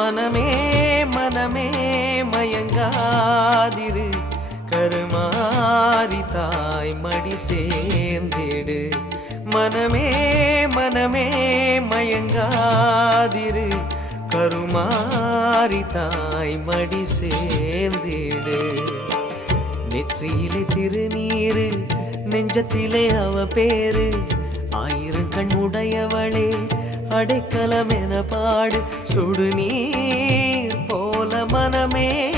மனமே மனமே மயங்காதிரு. கருமாரி தாய் மடி சேர்ந்திடு. மனமே மனமே மயங்காதிரு. கருமாரி தாய் மடி சேர்ந்திடு. நெற்றியிலே திருநீரு நெஞ்சத்திலே அவ பேரு. ஆயிரம் கண் உடையவளே அடைக்கலமென பாடு சுடுநீர் போல மனமே.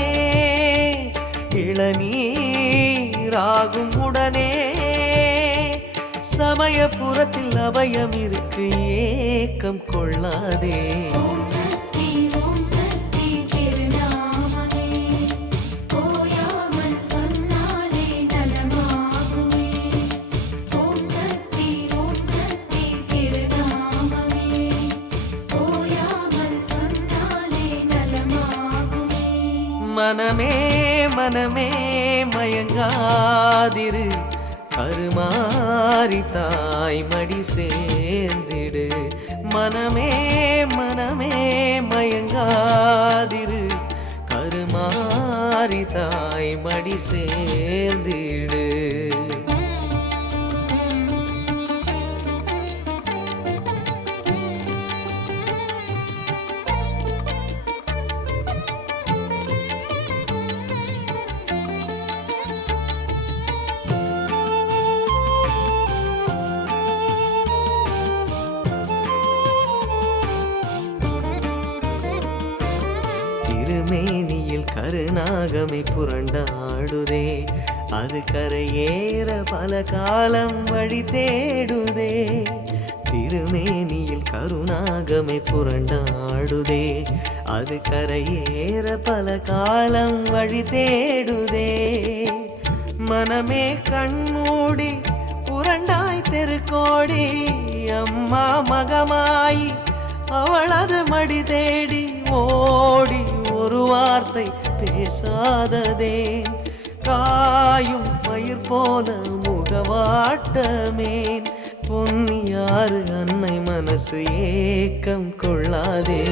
இளநீராகும் உடனே. சமயபுரத்தில் அபயம் இருக்கு ஏக்கம் கொள்ளாதே. மனமே மனமே மயங்காதிரு. கருமாறி தாய் மடி சேர்ந்திடு. மனமே மனமே மயங்காதிரு. கருமாறி தாய் மடி சேர்ந்திடு. திருமேனியில் கருணாகமை புரண்டாடுதே. அது கரையேற பல காலம் வழி தேடுதே. திருமேனியில் கருணாகமை புரண்டாடுதே. அது கரையேற பல காலம் வழி தேடுதே. மனமே கண்மூடி புரண்டாய் தெருக்கோடி அம்மா மகமாயி அவளது மடி தேடி ஓடி வார்த்தை பேசாததே. காயும் பயிர் போல முகவாட்டமேன். பொன்னியாறு அன்னை மனசு ஏக்கம் கொள்ளாதே.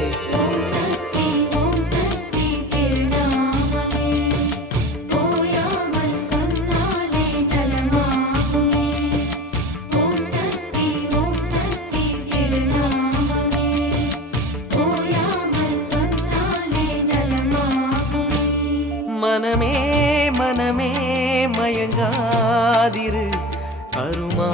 மனமே மனமே மயங்காதிரு. அருமா